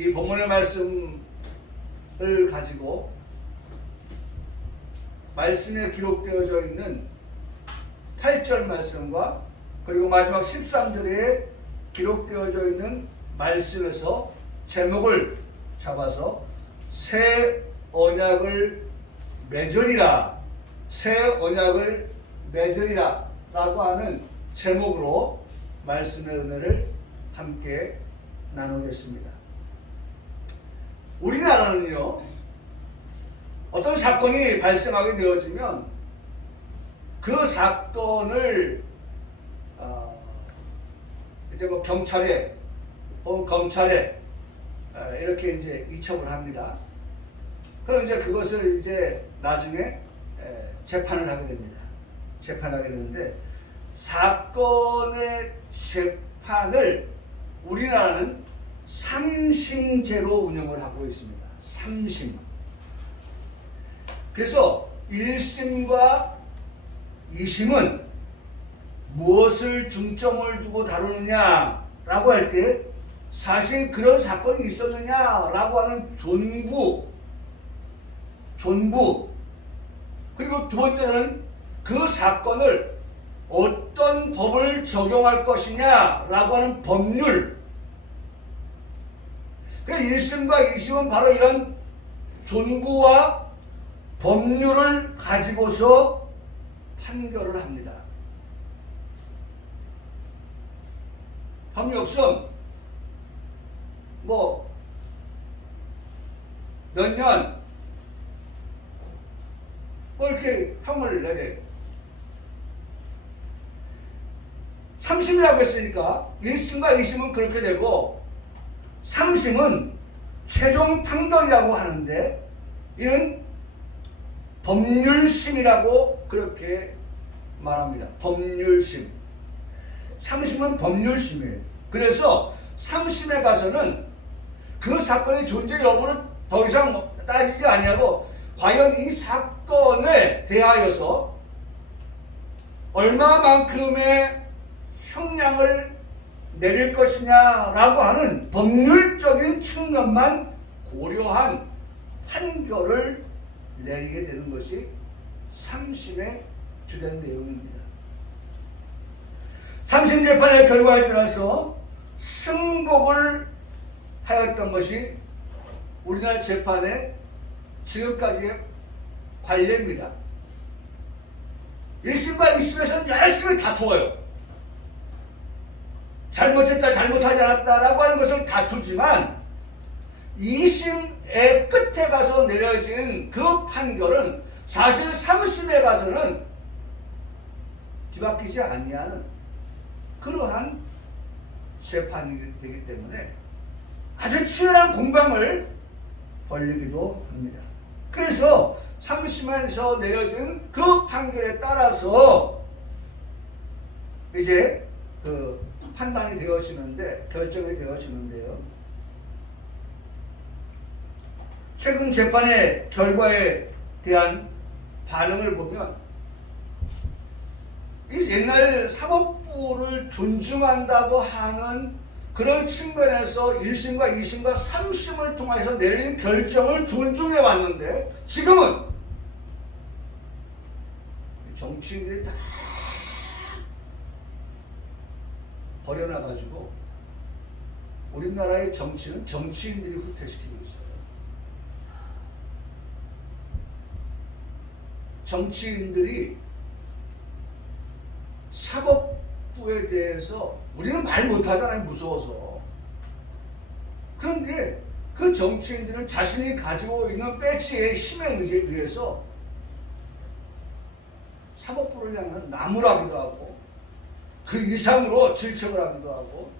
이 본문의 말씀을 가지고 말씀에 기록되어져 있는 8절 말씀과 그리고 마지막 13절에 기록되어져 있는 말씀에서 제목을 잡아서 새 언약을 맺으리라, 새 언약을 맺으리라 라고 하는 제목으로 말씀의 은혜를 함께 나누겠습니다. 우리나라는요, 어떤 사건이 발생하게 되어지면 그 사건을 이제 뭐 경찰에 혹은 검찰에 이렇게 이제 이첩을 합니다. 그럼 이제 그것을 이제 나중에 재판을 하게 됩니다. 재판하게 되는데, 사건의 재판을 우리나라는 3심제로 운영을 하고 있습니다. 3심. 그래서 1심과 2심은 무엇을 중점을 두고 다루느냐라고 할 때, 사실 그런 사건이 있었느냐라고 하는 존부, 그리고 두 번째는 그 사건을 어떤 법을 적용할 것이냐라고 하는 법률. 그래서 1심과 2심은 바로 이런 존부와 법률을 가지고서 판결을 합니다. 법이 없음 뭐 몇 년 뭐 이렇게 형을 내려요. 3심이라고 했으니까 1심과 2심은 그렇게 되고, 3심은 최종 판결이라고 하는데, 이는 법률심이라고 그렇게 말합니다. 법률심. 3심은 법률심이에요. 그래서 3심에 가서는 그 사건의 존재 여부를 더 이상 따지지 않냐고, 과연 이 사건에 대하여서 얼마만큼의 형량을 내릴 것이냐라고 하는 법률적인 측면만 고려한 판결을 내리게 되는 것이 3심의 주된 내용입니다. 3심 재판의 결과에 따라서 승복을 하였던 것이 우리나라 재판의 지금까지의 관례입니다. 1심과 2심에서는 열심히 다투어요. 잘못했다, 잘못하지 않았다라고 하는 것을 다투지만, 2심의 끝에 가서 내려진 그 판결은 사실 3심에 가서는 뒤바뀌지 아니하는 그러한 재판이 되기 때문에 아주 치열한 공방을 벌이기도 합니다. 그래서 3심에서 내려진 그 판결에 따라서 이제 그 판단이 되어지는데, 결정이 되어지는데요. 최근 재판의 결과에 대한 반응을 보면, 이 옛날 사법부를 존중한다고 하는 그런 측면에서 1심과 2심과 3심을 통해서 내린 결정을 존중해 왔는데, 지금은 정치인들이 다 버려놔가지고 우리나라의 정치는 정치인들이 후퇴시키고 있어요. 정치인들이 사법부에 대해서 우리는 말 못하잖아요, 무서워서. 그런데 그 정치인들은 자신이 가지고 있는 배지의 힘에 의해서 사법부를 향한 나무라기도 하고 그 이상으로 질책을 하기도 하고,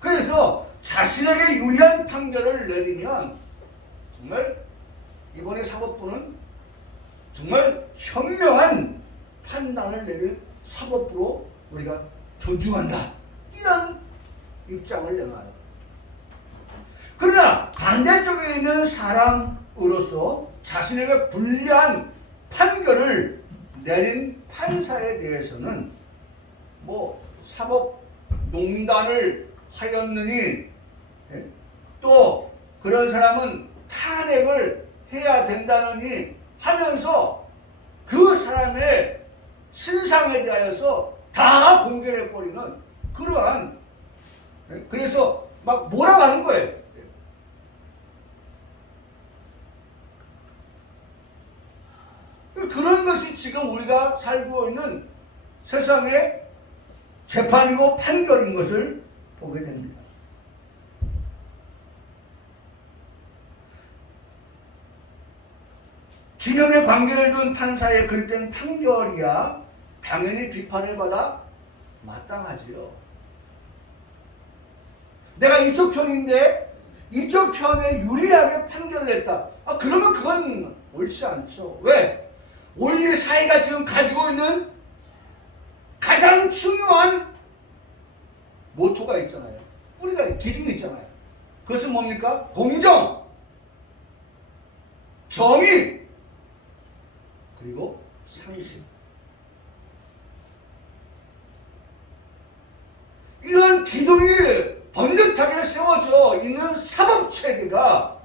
그래서 자신에게 유리한 판결을 내리면 정말 이번에 사법부는 정말 현명한 판단을 내릴 사법부로 우리가 존중한다, 이런 입장을 내놔요. 그러나 반대쪽에 있는 사람으로서 자신에게 불리한 판결을 내린 판사에 대해서는 뭐 사법농단을 하였느니 예? 또 그런 사람은 탄핵을 해야 된다느니 하면서 그 사람의 신상에 대하여서 다 공개해 버리는 그러한, 예? 그래서 막 몰아가는 거예요. 그런 것이 지금 우리가 살고 있는 세상의 재판이고 판결인 것을 보게 됩니다. 진영의 관계를 둔 판사의 글된 판결이야 당연히 비판을 받아 마땅하지요. 내가 이쪽 편인데 이쪽 편에 유리하게 판결을 했다. 그러면 그건 옳지 않죠. 왜? 우리 사회가 지금 가지고 있는 가장 중요한 모토가 있잖아요. 우리가 기준이 있잖아요. 그것은 뭡니까? 공정, 정의, 그리고 상식. 이런 기둥이 번듯하게 세워져 있는 사법체계가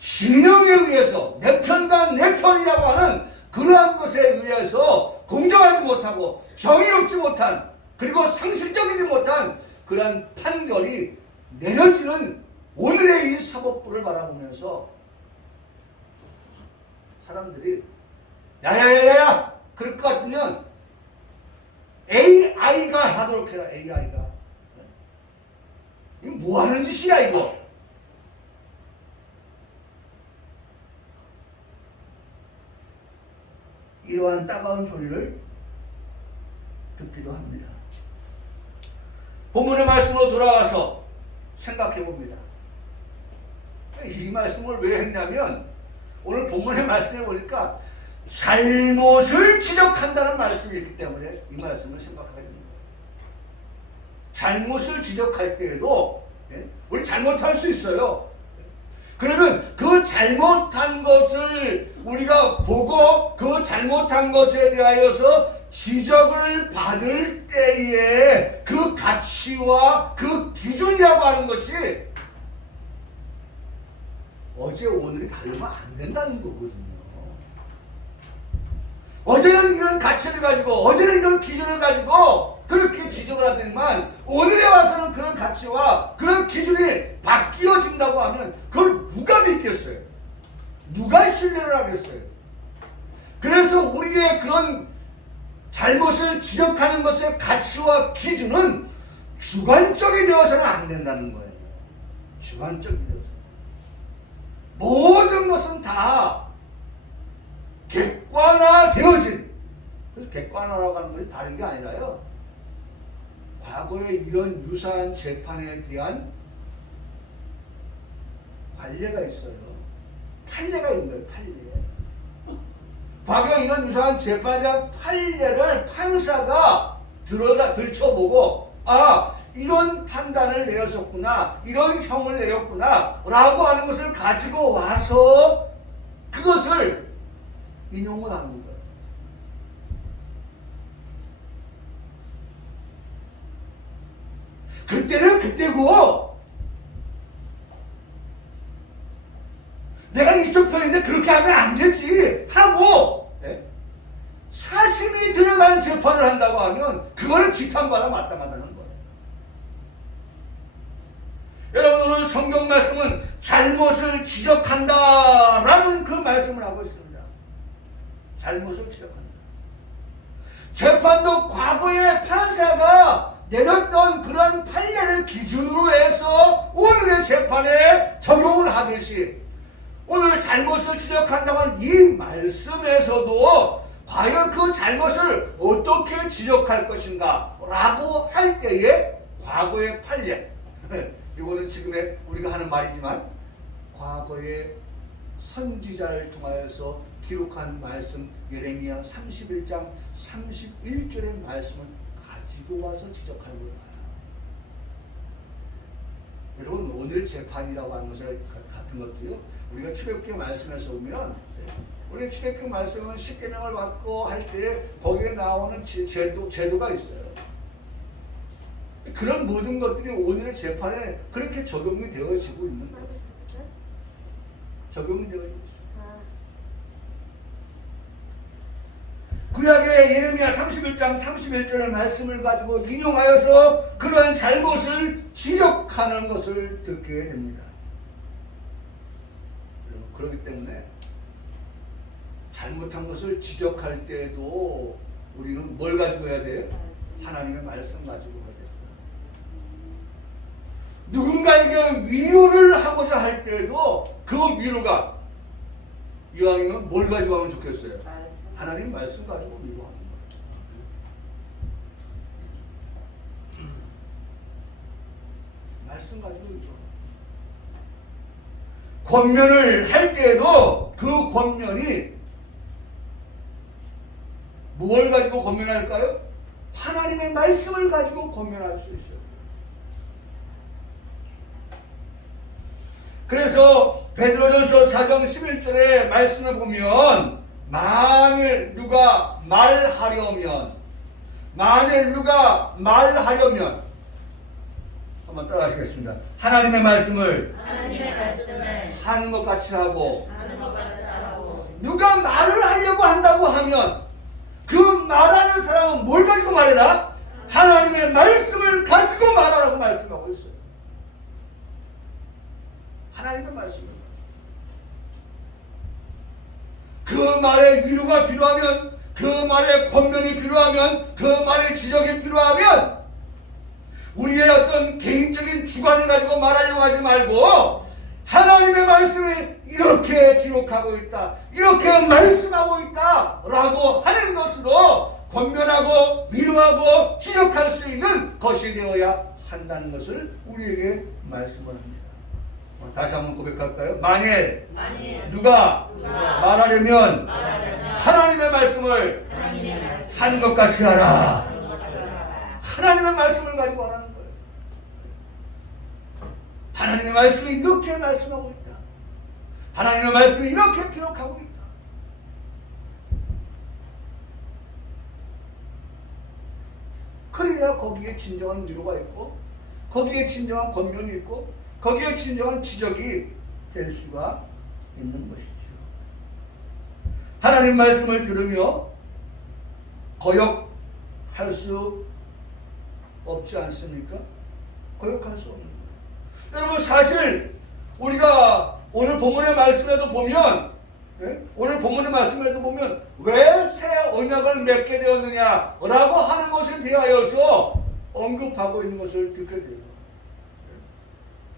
진영에 의해서 내 편단 내 편이라고 하는 그러한 것에 의해서 공정하지 못하고 정의롭지 못한 그리고 상식적이지 못한 그러한 판결이 내려지는 오늘의 이 사법부를 바라보면서 사람들이 야야야야 그럴 것 같으면 AI가 하도록 해라. AI가 이거 뭐 하는 짓이야 이거. 이러한 따가운 소리를 듣기도 합니다. 본문의 말씀으로 돌아와서 생각해 봅니다. 이 말씀을 왜 했냐면 오늘 본문의 말씀을 보니까 잘못을 지적한다는 말씀이 있기 때문에 이 말씀을 생각하게 됩니다. 잘못을 지적할 때에도 우리 잘못할 수 있어요. 그러면 그 잘못한 것을 우리가 보고 그 잘못한 것에 대하여서 지적을 받을 때에 그 가치와 그 기준이라고 하는 것이 어제 오늘이 다르면 안 된다는 거거든요. 어제는 이런 가치를 가지고 어제는 이런 기준을 가지고 그렇게 지적을 하더니만 오늘에 와서는 그런 가치와 그런 기준이 바뀌어진다고 하면 그걸 누가 믿겠어요? 누가 신뢰를 하겠어요? 그래서 우리의 그런 잘못을 지적하는 것의 가치와 기준은 주관적이 되어서는 안 된다는 거예요. 주관적이 되어서 모든 것은 다 객관화되어진, 그래서 객관화라고 하는 것이 다른 게 아니라요, 과거에 이런 유사한 재판에 대한 관례가 있어요. 판례가 있는 거예요. 판례. 과거에 이런 유사한 재판에 대한 판례를 판사가 들춰보고 이런 판단을 내렸었구나, 이런 형을 내렸구나 라고 하는 것을 가지고 와서 그것을 인용을 하는 거예요. 그때는 그때고 내가 이쪽 편인데 그렇게 하면 안 되지 하고 사심이 들어가는 재판을 한다고 하면 그거는 지탄받아 마땅하다는 거예요. 여러분 오늘 성경 말씀은 잘못을 지적한다라는 그 말씀을 하고 있습니다. 잘못을 지적한다. 재판도 과거의 판사가 내렸던 그런 판례를 기준으로 해서 오늘의 재판에 적용을 하듯이 오늘 잘못을 지적한다는 이 말씀에서도 과연 그 잘못을 어떻게 지적할 것인가 라고 할 때에 과거의 판례, 이거는 지금의 우리가 하는 말이지만 과거의 선지자를 통하여서 기록한 말씀 예레미야 31장 31절의 말씀을 가지고 와서 지적할 거예요. 여러분 오늘 재판이라고 하는 것 같은 것도요, 우리가 출애굽기 말씀에서 보면 우리 출애굽기 말씀은 십계명을 받고 할 때 거기에 나오는 제도가 있어요. 그런 모든 것들이 오늘의 재판에 그렇게 적용이 되어지고 있는 거예요. 적용이 되어지고 있어요. 구약의 예레미야 31장 31절의 말씀을 가지고 인용하여서 그러한 잘못을 지적하는 것을 듣게 됩니다. 그렇기 때문에 잘못한 것을 지적할 때에도 우리는 뭘 가지고 해야 돼요? 하나님의 말씀 가지고 해야 돼요. 누군가에게 위로를 하고자 할 때에도 그 위로가 이왕이면 뭘 가지고 하면 좋겠어요? 하나님 말씀 가지고 위로하는 거예요. 말씀 가지고 위로. 권면을 할 때에도 그 권면이 무엇을 가지고 권면할까요? 하나님의 말씀을 가지고 권면할 수 있어요. 그래서 베드로전서 4장 11절의 말씀을 보면 만일 누가 말하려면 한번 따라 하시겠습니다. 하나님의 말씀을 하는 것 같이 하고 누가 말을 하려고 한다고 하면 그 말하는 사람은 뭘 가지고 말해라? 하나님의 말씀을 가지고 말하라고 말씀하고 있어요. 하나님의 말씀을. 그 말에 위로가 필요하면, 그 말에 권면이 필요하면, 그 말에 지적이 필요하면 우리의 어떤 개인적인 주관을 가지고 말하려고 하지 말고 하나님의 말씀을 이렇게 기록하고 있다, 이렇게 말씀하고 있다 라고 하는 것으로 권면하고 위로하고 지적할 수 있는 것이 되어야 한다는 것을 우리에게 말씀을 합니다. 다시 한번 고백할까요? 만일 누가 말하려면 하나님의 말씀을 한 것 같이 하라. 하나님의 말씀을 가지고 하라는 거예요. 하나님의 말씀이 이렇게 말씀하고 있다. 하나님의 말씀이 이렇게 기록하고 있다. 그래야 거기에 진정한 위로가 있고, 거기에 진정한 권면이 있고, 거기에 진정한 지적이 될 수가 있는 것이죠. 하나님 말씀을 들으며 거역할 수 없지 않습니까? 거역할 수 없는 거예요. 여러분, 사실 우리가 오늘 본문의 말씀에도 보면, 오늘 본문의 말씀에도 보면 왜 새 언약을 맺게 되었느냐라고 하는 것에 대하여서 언급하고 있는 것을 듣게 돼요.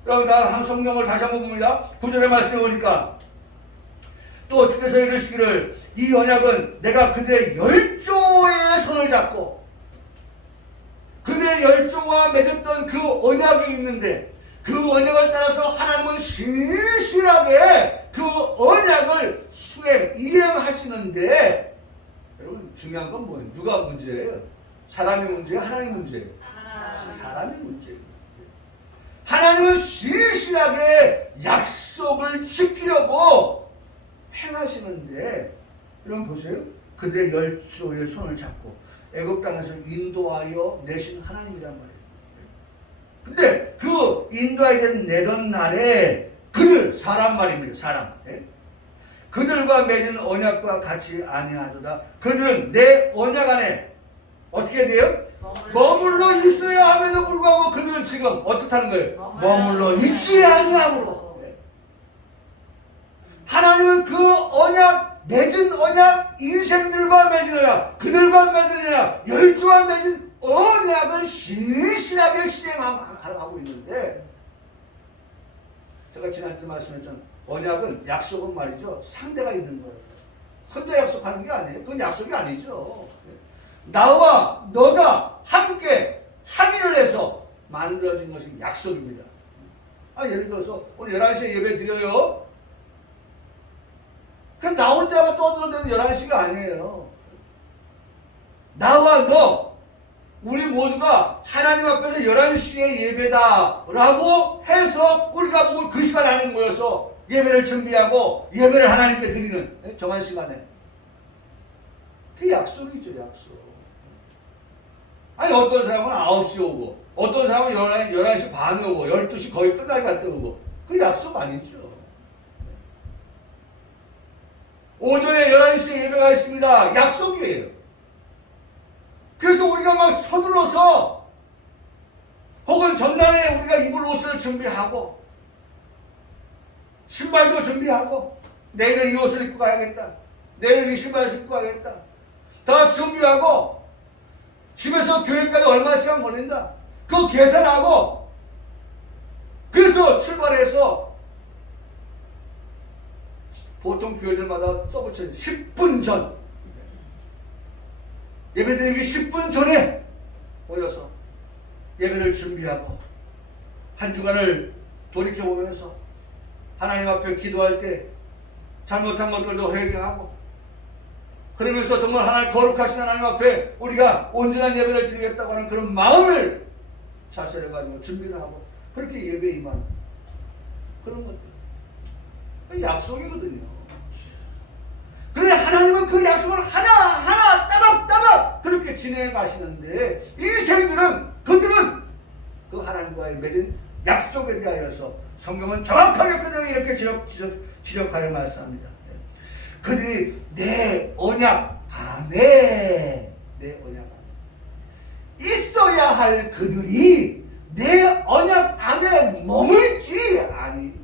여러분, 다 성경을 다시 한번 봅니다. 9절의 말씀에 보니까 또 주께서 이르시기를 이 언약은 내가 그들의 열조의 손을 잡고, 그들의 열조와 맺었던 그 언약이 있는데 그 언약을 따라서 하나님은 신실하게 그 언약을 이행하시는데, 여러분 중요한 건 뭐예요? 누가 문제예요? 사람의 문제예요? 하나님의 문제예요? 사람의 문제예요. 하나님은 신실하게 약속을 지키려고 행하시는데, 여러분 보세요. 그들의 열조의 손을 잡고 애굽 땅에서 인도하여 내신 하나님이란 말이에요. 근데 그 인도하여 내던 날에 그들, 사람 말입니다. 사람. 그들과 맺은 언약과 같이 아니하도다. 그들은 내 언약 안에 어떻게 돼요? 머물러 있어야 함에도 불구하고 그들은 지금 어떻다는 거예요? 머물러 있지 아니함으로. 하나님은 그 언약, 맺은 언약, 인생들과 맺은 언약, 그들과 맺은 언약, 열조와 맺은 언약을 신실하게 실행하고 있는데, 제가 지난주에 말씀했잖아요. 언약은, 약속은 말이죠, 상대가 있는 거예요. 혼자 약속하는 게 아니에요. 그건 약속이 아니죠. 나와 너가 함께 합의를 해서 만들어진 것이 약속입니다. 예를 들어서 오늘 11시에 예배 드려요. 그냥 나 혼자만 떠들어대는 11시가 아니에요. 나와 너, 우리 모두가 하나님 앞에서 11시에 예배다 라고 해서 우리가 그 시간 안에 모여서 예배를 준비하고 예배를 하나님께 드리는 정한 시간에, 그게 약속이죠. 약속. 어떤 사람은 9시에 오고 어떤 사람은 11시 반에 오고 12시 거의 끝날 갔다 오고 그 약속 아니죠. 오전에 11시에 예배가 있습니다. 약속이에요. 그래서 우리가 막 서둘러서 혹은 전날에 우리가 입을 옷을 준비하고 신발도 준비하고 내일은 이 옷을 입고 가야겠다. 내일은 이 신발을 신고 가야겠다. 다 준비하고 집에서 교회까지 얼마 시간 걸린다. 그거 계산하고 그래서 출발해서 보통 교회들마다 써붙여 10분 전 예배드리기 10분 전에 모여서 예배를 준비하고 한 주간을 돌이켜보면서 하나님 앞에 기도할 때 잘못한 것들도 회개하고 그러면서 정말 하나님 거룩하신 하나님 앞에 우리가 온전한 예배를 드리겠다고 하는 그런 마음을 자세를 가지고 준비를 하고 그렇게 예배에 임하는 그런 것들 약속이거든요. 그런데 하나님은 그 약속을 하나하나 따박따박 그렇게 진행해 가시는데 인생들은 그들은 그 하나님과의 맺은 약속에 대하여서 성경은 정확하게 그들에게 이렇게 지적하여 말씀합니다. 그들이 내 언약 안에 내 언약 안에 있어야 할 그들이 내 언약 안에 머물지 아니했다.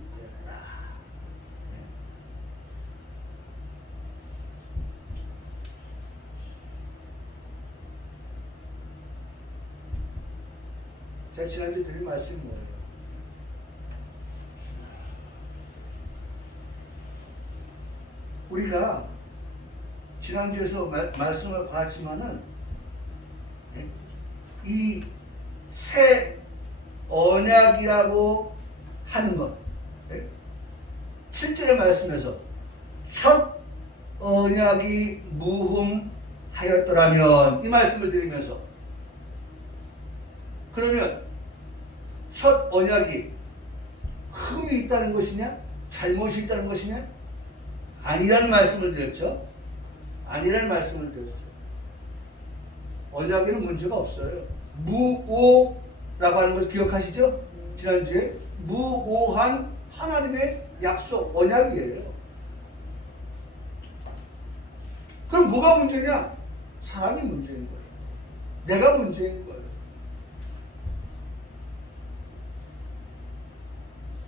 제가 지난주에 드린 말씀이 뭐예요? 우리가 지난주에서 말씀을 봤지만은 이 새 언약이라고 하는 것 7절의 말씀에서 첫 언약이 무흠하였더라면 이 말씀을 드리면서 그러면 첫 언약이 흠이 있다는 것이냐 잘못이 있다는 것이냐 아니라는 말씀을 드렸죠. 아니라는 말씀을 드렸어요. 언약에는 문제가 없어요. 무오라고 하는 것을 기억하시죠? 지난주에 무오한 하나님의 약속, 언약이에요. 그럼 뭐가 문제냐? 사람이 문제인 거예요. 내가 문제인 거예요.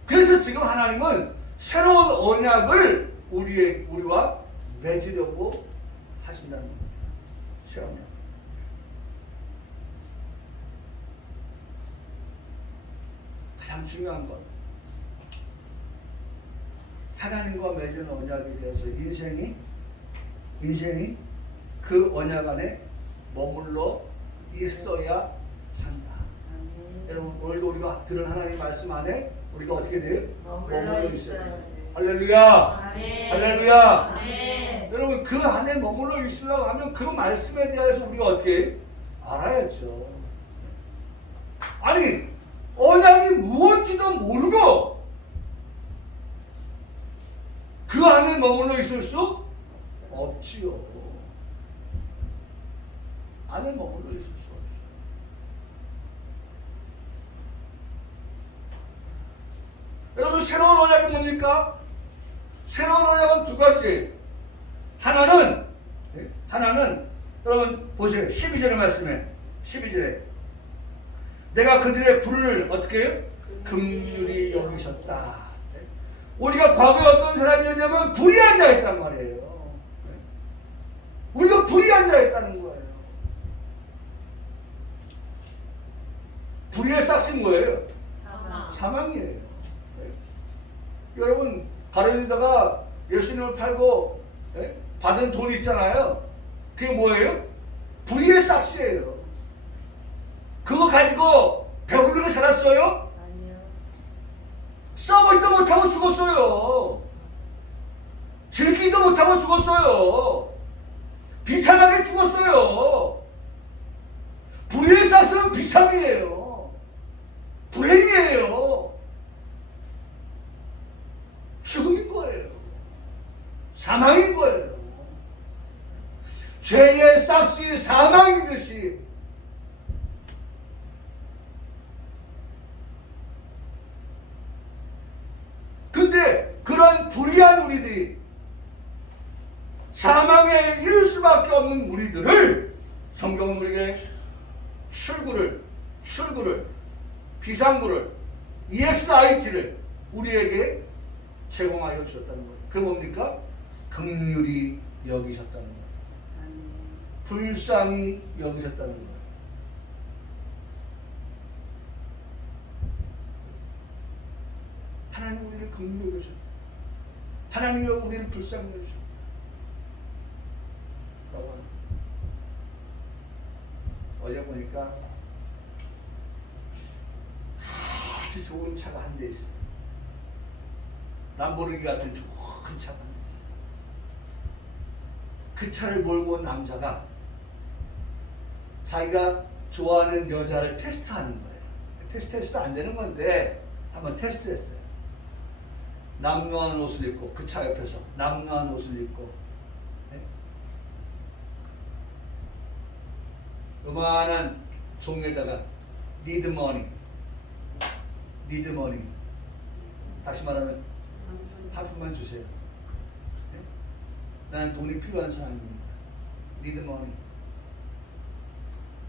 그래서 지금 하나님은 새로운 언약을 우리와 맺으려고 하신다는 거예요. 새 언약. 가장 중요한 건 하나님과 맺은 언약에 대해서 인생이 그 언약 안에 머물러 있어야 한다. 여러분 오늘도 우리가 들은 하나님 말씀 안에 우리가 어떻게 돼요? 머물러 있어요. 할렐루야. 아멘. 할렐루야. 아멘. 여러분 그 안에 머물러 있으려고 하면 그 말씀에 대해서 우리가 어떻게 알아야죠. 아니 언약이 무엇인지도 모르고 그 안에 머물러 있을 수 없지요. 안에 머물러 있을 수 없어요. 여러분 새로운 언약이 뭡니까? 새로운 언약은 두 가지. 하나는 여러분 보세요. 12절의 말씀에 12절에 내가 그들의 불을 어떻게 해요? 긍휼히 여기셨다. 우리가 과거에 어떤 사람이었냐면 불이 앉아있단 말이에요. 우리가 불이 앉아있다는 거예요. 불의의 싹신 뭐예요? 사망이에요. 여러분 가로리다가 예수님을 팔고 받은 돈이 있잖아요. 그게 뭐예요? 불의의 싹시예요. 그거 가지고 배부르게 살았어요? 아니요. 써보지도 못하고 죽었어요. 즐기지도 못하고 죽었어요. 비참하게 죽었어요. 불의의 싹은 비참이에요. 불행이에요. 죽음인 거예요. 사망인 거예요. 죄의 싹시 사망이듯이 그런 불의한 우리들이 사망에 이를 수밖에 없는 우리들을 성경은 우리에게 출구를 비상구를 ESIT를 우리에게 제공하여 주셨다는 거예요. 그 뭡니까? 긍휼히 여기셨다는 거예요. 불쌍히 여기셨다는 거예요. 하나님 우리를 긍휼히 여기셨다. 하나님이 우리를 불쌍히 여기셨다. 어제 보니까 아주 좋은 차가 한 대 있어요. 람보르기 같은 좋은 차가 한 대 있어요. 그 차를 몰고 온 남자가 자기가 좋아하는 여자를 테스트하는 거예요. 테스트해서도 안 되는 건데 한번 테스트했어요. 남루한 옷을 입고 그 차 옆에서 남루한 옷을 입고 요만한 종에다가 need money 다시 말하면 한 푼만 주세요. 네? 나는 돈이 필요한 사람입니다. need money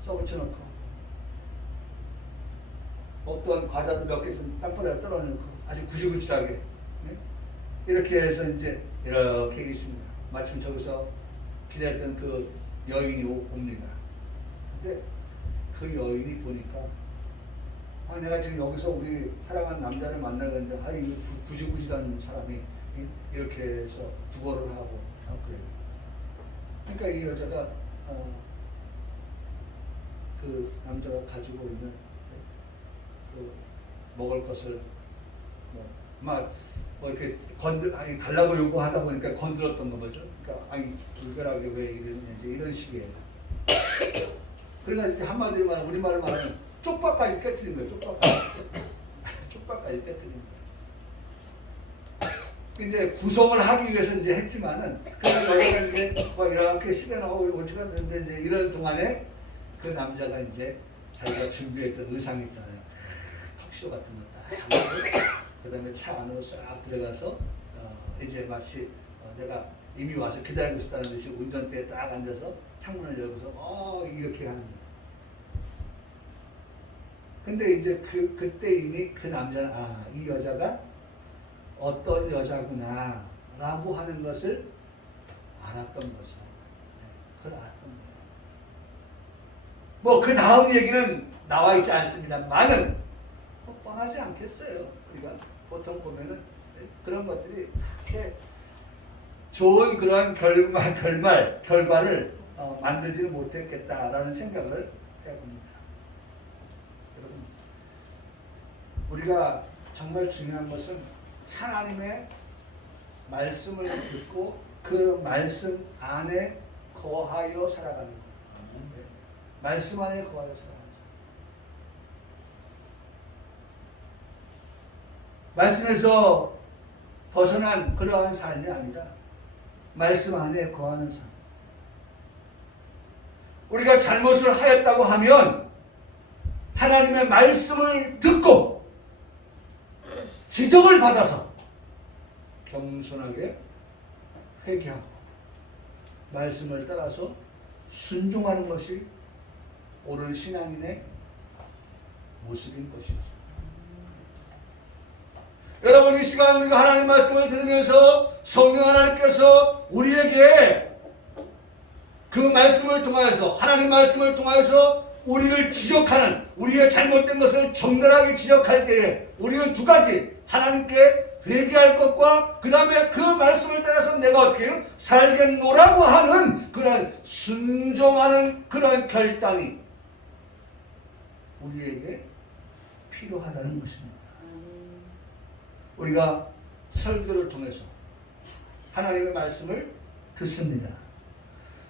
써붙여놓고 어떠한 과자도 몇 개 좀 땅바닥에 떨어놓고 아주 구질구질하게 네? 이렇게 해서 이제 이렇게 있습니다. 마침 저기서 기다렸던 그 여인이 옵니다. 근데 그 여인이 보니까 내가 지금 여기서 우리 사랑하는 남자를 만나는데 이 구질구질한 사람이 이렇게 해서 구걸을 하고 그래요. 그러니까 이 여자가 그 남자가 가지고 있는 그 먹을 것을 이렇게 달라고 요구하다 보니까 건드렸던 거죠. 그러니까 불결하게 왜 이러는지 이런 식이에요. 그러니까 이제 한마디로 말하면 우리말로 말하면 쪽박까지 깨뜨린 거예요. 쪽박까지 깨뜨린 거예요. 이제 구성을 하기 위해서 이제 했지만은 그래서 여기가 이제 이렇게 시간 나오고 원치가 됐는데 이제 이런 동안에 그 남자가 이제 자기가 준비했던 의상 있잖아요. 턱시도 같은 거 딱. 그다음에 차 안으로 싹 들어가서 이제 마치 내가 이미 와서 기다리고 있었다는 듯이 운전대에 딱 앉아서 창문을 열고서 이렇게 하는 거예요. 근데 이제 그때 이미 그 남자는 이 여자가 어떤 여자구나 라고 하는 것을 알았던 거죠. 그걸 알았던 거예요. 뭐 그 다음 얘기는 나와 있지 않습니다만은 뻔하지 않겠어요. 우리가 보통 보면은 그런 것들이 그렇게 좋은 그런 결과를 만들지는 못했겠다라는 생각을 해봅니다. 여러분, 우리가 정말 중요한 것은 하나님의 말씀을 듣고 그 말씀 안에 거하여 살아가는 것. 말씀 안에 거하여 살아가는 것. 말씀에서 벗어난 그러한 삶이 아니라 말씀 안에 거하는 삶. 우리가 잘못을 하였다고 하면 하나님의 말씀을 듣고 지적을 받아서 겸손하게 회개하고 말씀을 따라서 순종하는 것이 옳은 신앙인의 모습인 것이죠. 여러분, 이 시간 우리가 하나님 말씀을 들으면서 성령 하나님께서 우리에게 그 말씀을 통하여서 하나님 말씀을 통하여서 우리를 지적하는, 우리의 잘못된 것을 적나라하게 지적할 때에 우리는 두 가지, 하나님께 회개할 것과 그 다음에 그 말씀을 따라서 내가 어떻게 해요? 살겠노라고 하는 그런 순종하는 그런 결단이 우리에게 필요하다는 것입니다. 우리가 설교를 통해서 하나님의 말씀을 듣습니다.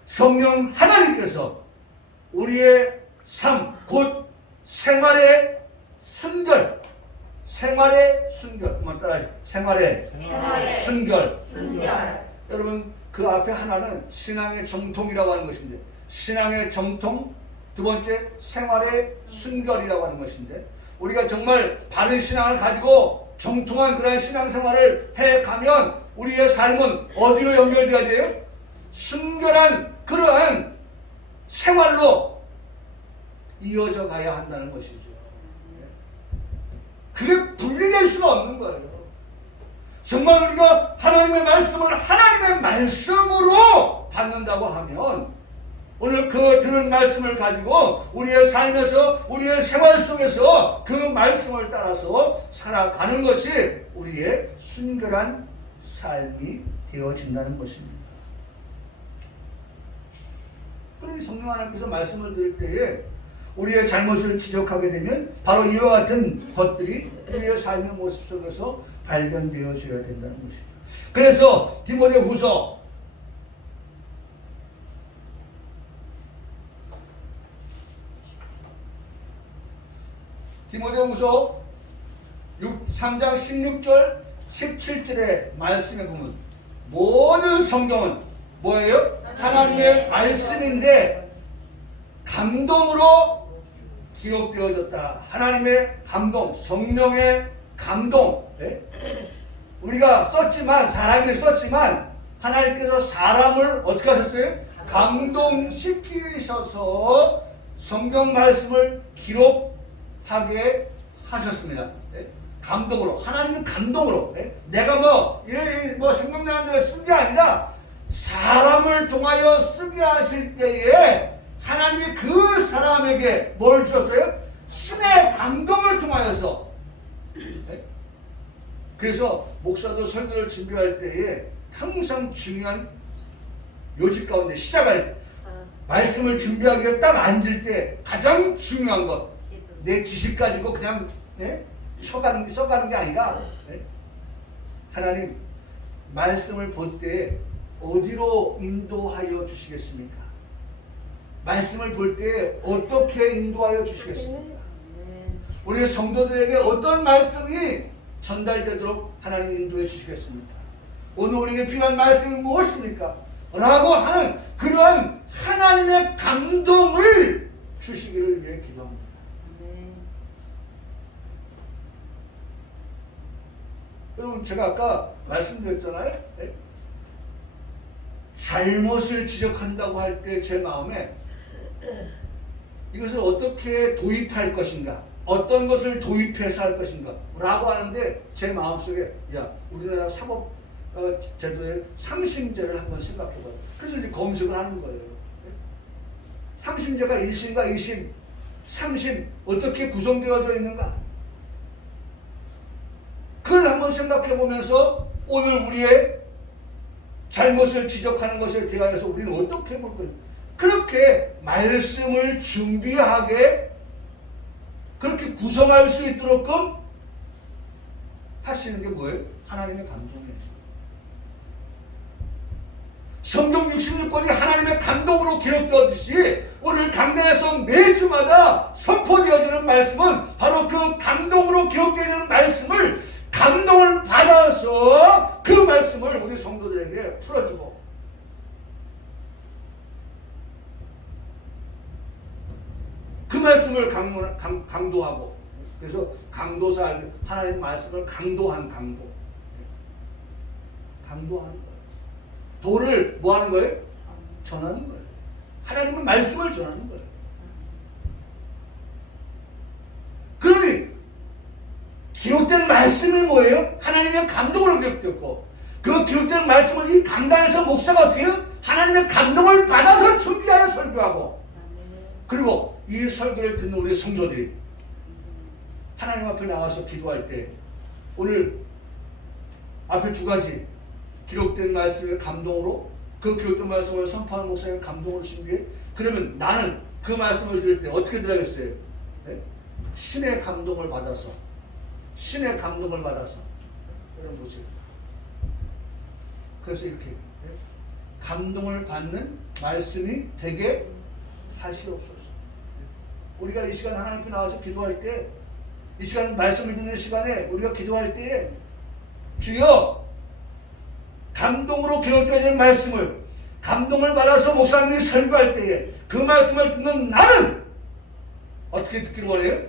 성령 하나님께서 우리의 삶, 곧 생활의 순결, 한번 따라하시죠. 생활의 순결. 여러분, 그 앞에 하나는 신앙의 정통이라고 하는 것인데, 신앙의 정통, 두 번째 생활의 순결이라고 하는 것인데, 우리가 정말 바른 신앙을 가지고 정통한 그런 신앙생활을 해가면 우리의 삶은 어디로 연결돼야 돼요? 순결한 그러한 생활로 이어져 가야 한다는 것이죠. 그게 분리될 수가 없는 거예요. 정말 우리가 하나님의 말씀을 하나님의 말씀으로 받는다고 하면 오늘 그 들은 말씀을 가지고 우리의 삶에서 우리의 생활 속에서 그 말씀을 따라서 살아가는 것이 우리의 순결한 삶이 되어진다는 것입니다. 그러니 성령 하나님께서 말씀을 들을 때에 우리의 잘못을 지적하게 되면 바로 이와 같은 것들이 우리의 삶의 모습 속에서 발견되어져야 된다는 것입니다. 그래서 디모데후서 3장 16절 17절의 말씀에 보면 모든 성경은 뭐예요? 하나님의 말씀인데 감동으로 기록되어졌다. 하나님의 감동, 성령의 감동. 네? 우리가 썼지만 사람이 썼지만 하나님께서 사람을 어떻게 하셨어요? 감동시키셔서 성경 말씀을 기록하게 하셨습니다. 네? 감동으로. 하나님은 감동으로. 네? 내가 뭐 생각나는 대로 쓴 게 아니라 사람을 통하여 쓰게 하실 때에 하나님이 그 사람에게 뭘 주셨어요? 신의 감동을 통하여서. 네? 그래서 목사도 설교를 준비할 때에 항상 중요한 요지 가운데 시작할 때 말씀을 준비하기 위해 딱 앉을 때 가장 중요한 것, 내 지식 가지고 그냥 써가는 게 아니라 하나님 말씀을 볼 때 어디로 인도하여 주시겠습니까? 말씀을 볼 때 어떻게 인도하여 주시겠습니까? 우리 성도들에게 어떤 말씀이 전달되도록 하나님 인도해 주시겠습니까? 오늘 우리에게 필요한 말씀이 무엇입니까? 라고 하는 그러한 하나님의 감동을 주시기를 위해 기도합니다. 여러분 제가 아까 말씀드렸잖아요. 잘못을 지적한다고 할 때 제 마음에 이것을 어떻게 도입할 것인가, 어떤 것을 도입해서 할 것인가 라고 하는데 제 마음속에 우리나라 사법 제도의 상심제를 한번 생각해봐요. 그래서 이제 검색을 하는 거예요. 상심제가 1심과 2심, 3심 어떻게 구성되어져 있는가? 그걸 한번 생각해 보면서 오늘 우리의 잘못을 지적하는 것에 대하여서 우리는 어떻게 볼 거예요? 그렇게 말씀을 준비하게 그렇게 구성할 수 있도록끔 하시는 게 뭐예요? 하나님의 감동이에요. 성경 66권이 하나님의 감동으로 기록되었듯이 오늘 강단에서 매주마다 선포되어지는 말씀은 바로 그 감동으로 기록되는 말씀을 감동을 받아서 그 말씀을 우리 성도들에게 풀어주고 그 말씀을 강도하고 그래서 강도사 하나님 말씀을 강도하는 거예요. 도를 뭐 하는 거예요? 전하는 거예요. 하나님은 말씀을 전하는 거예요. 그러니 기록된 말씀이 뭐예요? 하나님의 감동으로 기록되었고 그 기록된 말씀을 이 강단에서 목사가 어떻게 해요? 하나님의 감동을 받아서 준비하여 설교하고 그리고 이 설교를 듣는 우리 성도들이 하나님 앞에 나와서 기도할 때 오늘 앞에 두 가지 기록된 말씀의 감동으로 그 기록된 말씀을 선포하는 목사의 감동으로 준비해 그러면 나는 그 말씀을 들을 때 어떻게 들어야겠어요? 네? 신의 감동을 받아서 여러분 보세요. 그래서 이렇게 감동을 받는 말씀이 되게 하시옵소서. 우리가 이 시간 하나님 앞에 나와서 기도할 때 이 시간 말씀을 듣는 시간에 우리가 기도할 때에 주여 감동으로 기록되어진 말씀을 감동을 받아서 목사님이 설교할 때에 그 말씀을 듣는 나는 어떻게 듣기를 원해요?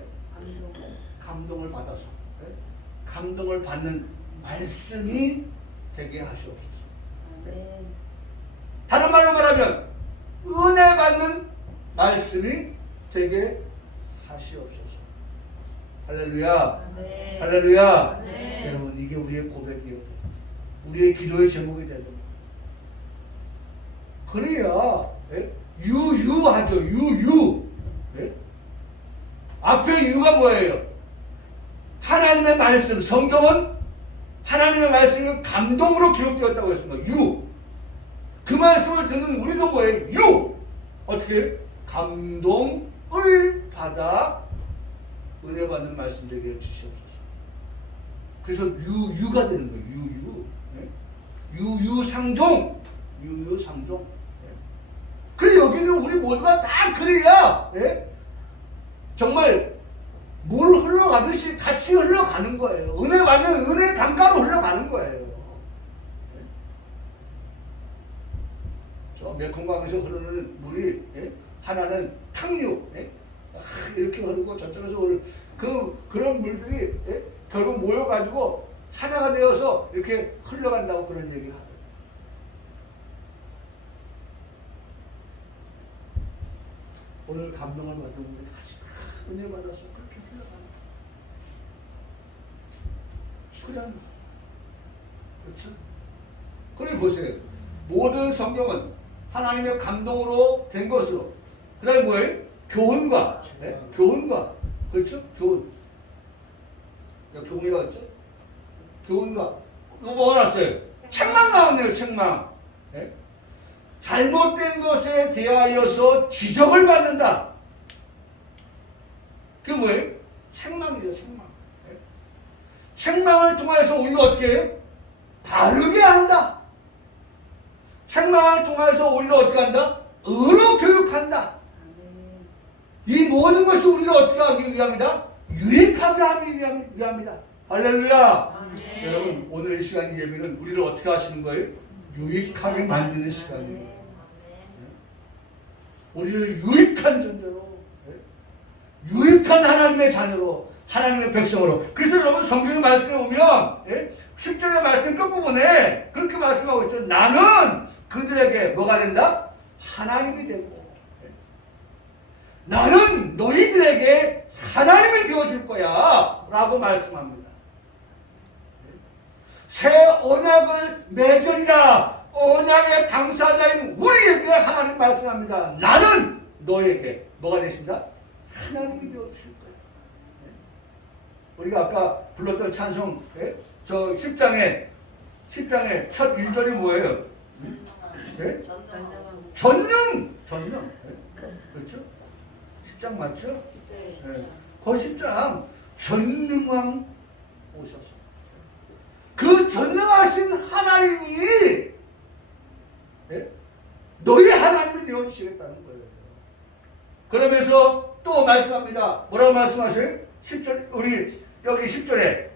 감동을 받아서 감동을 받는 말씀이 되게 하시옵소서. 아멘. 다른 말로 말하면 은혜 받는 말씀이 되게 하시옵소서. 할렐루야. 아멘. 할렐루야. 아멘. 여러분, 이게 우리의 고백이요. 우리의 기도의 제목이 되는 거예요. 그래야 유유하죠. 유유. 예? 앞에 유가 뭐예요? 하나님의 말씀. 성경은 하나님의 말씀은 감동으로 기록되었다고 했습니다. 유. 그 말씀을 듣는 우리도 뭐예요? 유. 어떻게? 감동을 받아 은혜 받는 말씀 되게 해주시옵소서. 그래서 유유가 되는 거예요. 유유. 예? 유유상종. 유유상종. 예? 그래 여기는 우리 모두가 다 그래야 예? 정말 물 흘러가듯이 같이 흘러가는 거예요. 은혜 받는 은혜 강가로 흘러가는 거예요. 예? 저 메콩강에서 흐르는 물이 예? 하나는 탕류 예? 이렇게 흐르고 저쪽에서 그런 물들이 예? 결국 모여가지고 하나가 되어서 이렇게 흘러간다고 그런 얘기를 하더라고요. 오늘 감동을 받은 우리 같이 은혜 받아서 그렇게 흘러가는 그냥 그렇죠? 그래 보세요. 모든 성경은 하나님의 감동으로 된 것으로 그 다음에 뭐예요? 교훈과 네? 교훈과 그렇죠? 교훈 교훈이라고 했죠? 교훈과 이거 뭐가 났어요? 책망 나왔네요. 책망 네? 잘못된 것에 대하여서 지적을 받는다. 그게 뭐예요? 책망이죠. 책망 네? 책망을 통해서 우리가 어떻게 해요? 바르게 한다. 책망을 통해서 우리를 어떻게 한다? 의로 교육한다. 이 모든 것이 우리를 어떻게 하기 위함이다? 유익하게 하기 위함이다. 할렐루야. 아멘. 여러분 오늘 이 시간 예배는 우리를 어떻게 하시는 거예요? 유익하게 만드는 시간이에요. 우리를 유익한 존재로 유익한 하나님의 자녀로 하나님의 백성으로. 그래서 여러분 성경의 말씀에 보면 10절의 말씀 끝부분에 그렇게 말씀하고 있죠. 나는 그들에게 뭐가 된다? 하나님이 되고 나는 너희들에게 하나님이 되어줄 거야 라고 말씀합니다. 새 언약을 맺으리라. 언약의 당사자인 우리에게 하나님 말씀합니다. 나는 너에게 뭐가 되십니다? 하나님이 되어주실 거야. 우리가 아까 불렀던 찬송 저 10장의 첫 1절이 뭐예요? 네? 전능. 그렇죠? 10장 맞죠? 네. 그 10장 전능왕 오셔서 그 전능하신 하나님이 너희 하나님이 되어주시겠다는 거예요. 그러면서 또 말씀합니다. 뭐라고 말씀하셔요? 10절 우리 여기 10절에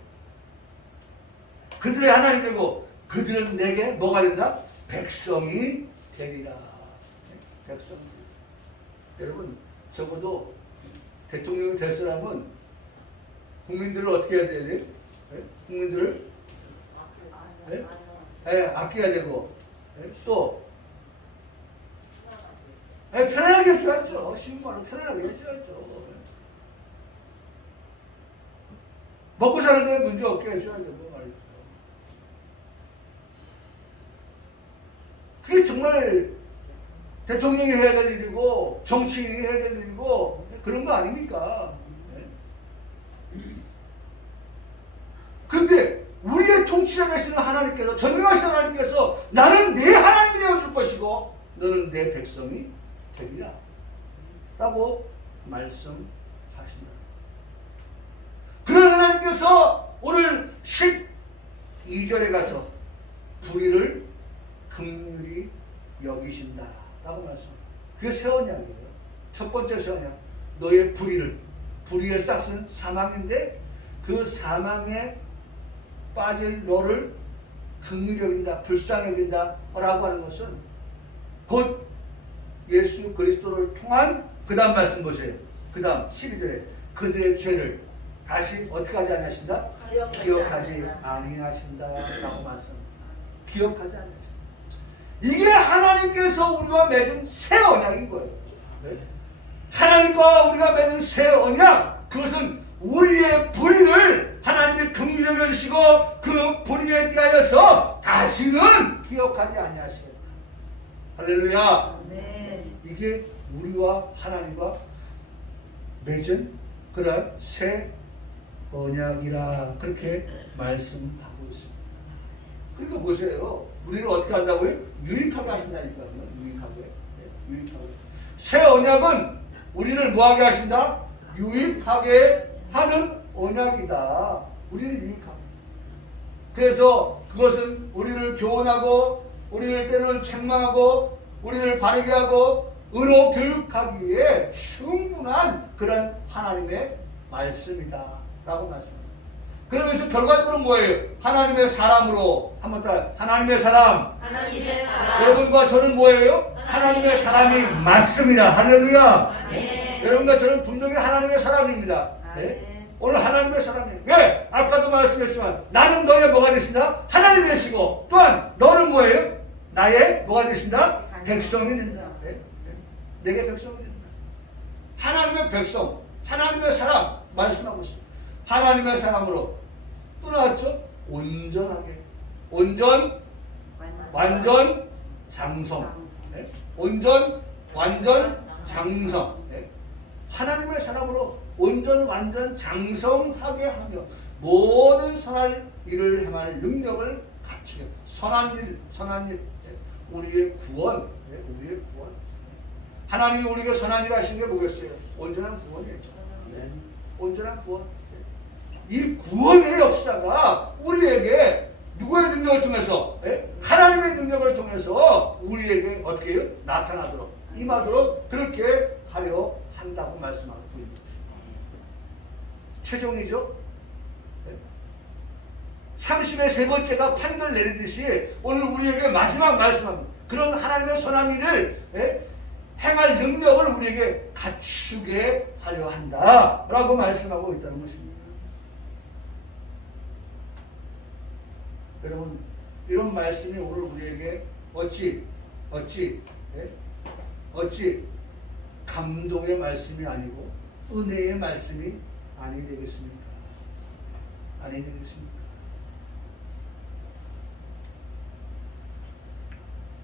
그들의 하나님 되고 그들은 내게 뭐가 된다? 백성이 되리라. 백성. 여러분 적어도 대통령이 될 사람은 국민들을 어떻게 해야 돼요? 국민들을 아껴야 되고 또 편안하게 해줘야죠. 쉬운 말로 편안하게 해줘야죠. 먹고 사는데 문제 없게 해줘야죠. 뭐 말이죠. 그게 정말 대통령이 해야 될 일이고 정치인이 해야 될 일이고 그런 거 아닙니까? 근데 우리의 통치자 되시는 하나님께서 전능하신 하나님께서 나는 내 하나님이 되어줄 것이고 너는 내 백성이 되리라 라고 말씀하신다. 그런 하나님께서 오늘 12절에 가서 불의를 긍휼히 여기신다 라고 말씀합니다. 그게 새 언약이에요. 첫 번째 새 언약. 너의 불의의 싹은 사망인데 그 사망에 빠질 너를 긍휼히 여긴다, 불쌍히 여긴다 라고 하는 것은 곧 예수 그리스도를 통한 그 다음 말씀 보세요. 그 다음 12절에 그들의 죄를 다시 어떻게 하지 아니하신다? 기억하지 아니하신다라고 말씀합니다. 기억하지 아니하신다. 이게 하나님께서 우리와 맺은 새 언약인 거예요. 네? 하나님과 우리가 맺은 새 언약, 그것은 우리의 불의를 하나님이 긍휼히 여겨주시고 그 불의에 대하여서 다시는 기억하지 아니하시겠다. 할렐루야. 네. 이게 우리와 하나님과 맺은 그런 새 언약이라 그렇게 말씀하고 있습니다. 그러니까 보세요. 우리를 어떻게 한다고요? 유익하게 하신다니까요. 유익하게. 네, 유익하게. 새 언약은 우리를 뭐하게 하신다? 유익하게 하는 언약이다. 우리를 유익하게. 그래서 그것은 우리를 교훈하고 우리를 때로는 책망하고 우리를 바르게 하고 의로 교육하기에 충분한 그런 하나님의 말씀이다 라고 말씀합니다. 그러면서 결과적으로 뭐예요? 하나님의 사람으로 한번 더 하나님의 사람. 하나님의 사람. 여러분과 저는 뭐예요? 하나님의 사람이 맞습니다. 할렐루야. 네. 여러분과 저는 분명히 하나님의 사람입니다. 네? 오늘 하나님의 사람이에요. 왜? 아까도 말씀했지만 나는 너의 뭐가 되신다? 하나님이 되시고 또한 너는 뭐예요? 나의 뭐가 되신다? 백성이 된다. 네? 네. 내게 백성이 된다. 하나님의 백성, 하나님의 사람 말씀하고 있습니다. 하나님의 사람으로 또 나왔죠? 온전하게. 온전, 완전, 장성. 네? 온전, 완전, 장성. 네? 하나님의 사람으로 온전, 완전, 장성하게 하며 모든 선한 일을 행할 능력을 갖추게. 선한 일, 선한 일. 네? 우리의 구원. 네? 우리의 구원. 하나님이 우리가 선한 일 하신 게 뭐겠어요? 온전한 구원이에요. 네? 온전한 구원. 이 구원의 역사가 우리에게 누구의 능력을 통해서? 하나님의 능력을 통해서 우리에게 어떻게 해요? 나타나도록 임하도록 그렇게 하려 한다고 말씀하고 있는 것입니다. 최종이죠. 30의 세 번째가 판결 내리듯이 오늘 우리에게 마지막 말씀합니다. 그런 하나님의 선한 일을 행할 능력을 우리에게 갖추게 하려 한다라고 말씀하고 있다는 것입니다. 여러분 이런 말씀이 오늘 우리에게 어찌 감동의 말씀이 아니고 은혜의 말씀이 아니 되겠습니까? 아니 되겠습니까?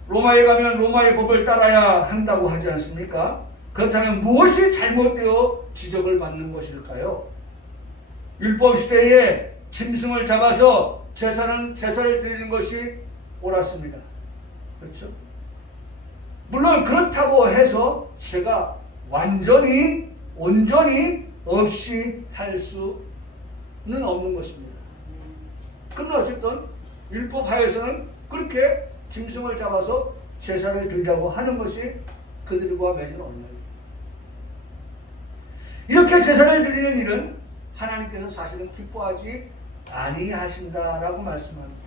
로마에 가면 로마의 법을 따라야 한다고 하지 않습니까? 그렇다면 무엇이 잘못되어 지적을 받는 것일까요? 율법 시대에 짐승을 잡아서 제사를 드리는 것이 옳았습니다. 그렇죠? 물론 그렇다고 해서 제가 온전히 없이 할 수는 없는 것입니다. 그러나 어쨌든 율법 하에서는 그렇게 짐승을 잡아서 제사를 드리라고 하는 것이 그들과 맺은 언약입니다. 이렇게 제사를 드리는 일은 하나님께서 사실은 기뻐하지 아니하신다라고 말씀합니다.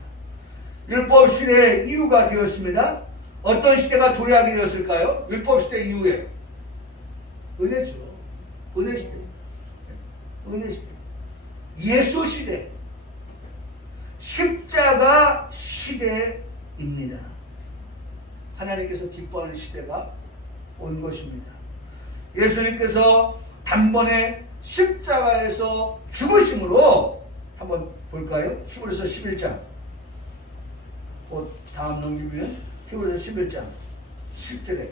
율법 시대의 이유가 되었습니다. 어떤 시대가 도래하게 되었을까요? 율법 시대 이후에 은혜죠. 은혜 시대. 은혜 시대. 예수 시대. 십자가 시대입니다. 하나님께서 기뻐하는 시대가 온 것입니다. 예수님께서 단번에 십자가에서 죽으심으로 한번 볼까요? 히브리서 11장. 다음 넘기면 히브리서 11장 10절에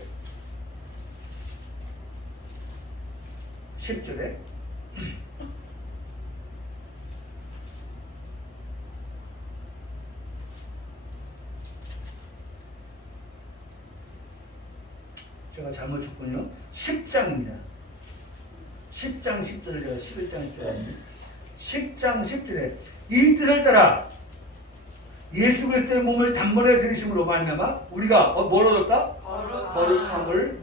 제가 잘못 쳤군요. 10장입니다. 10장 10절을 제가 11장 10장 10절에 이 뜻을 따라 예수 그리스도의 몸을 단번에 들이심으로 말미암아 우리가 뭘 얻었다? 거룩함을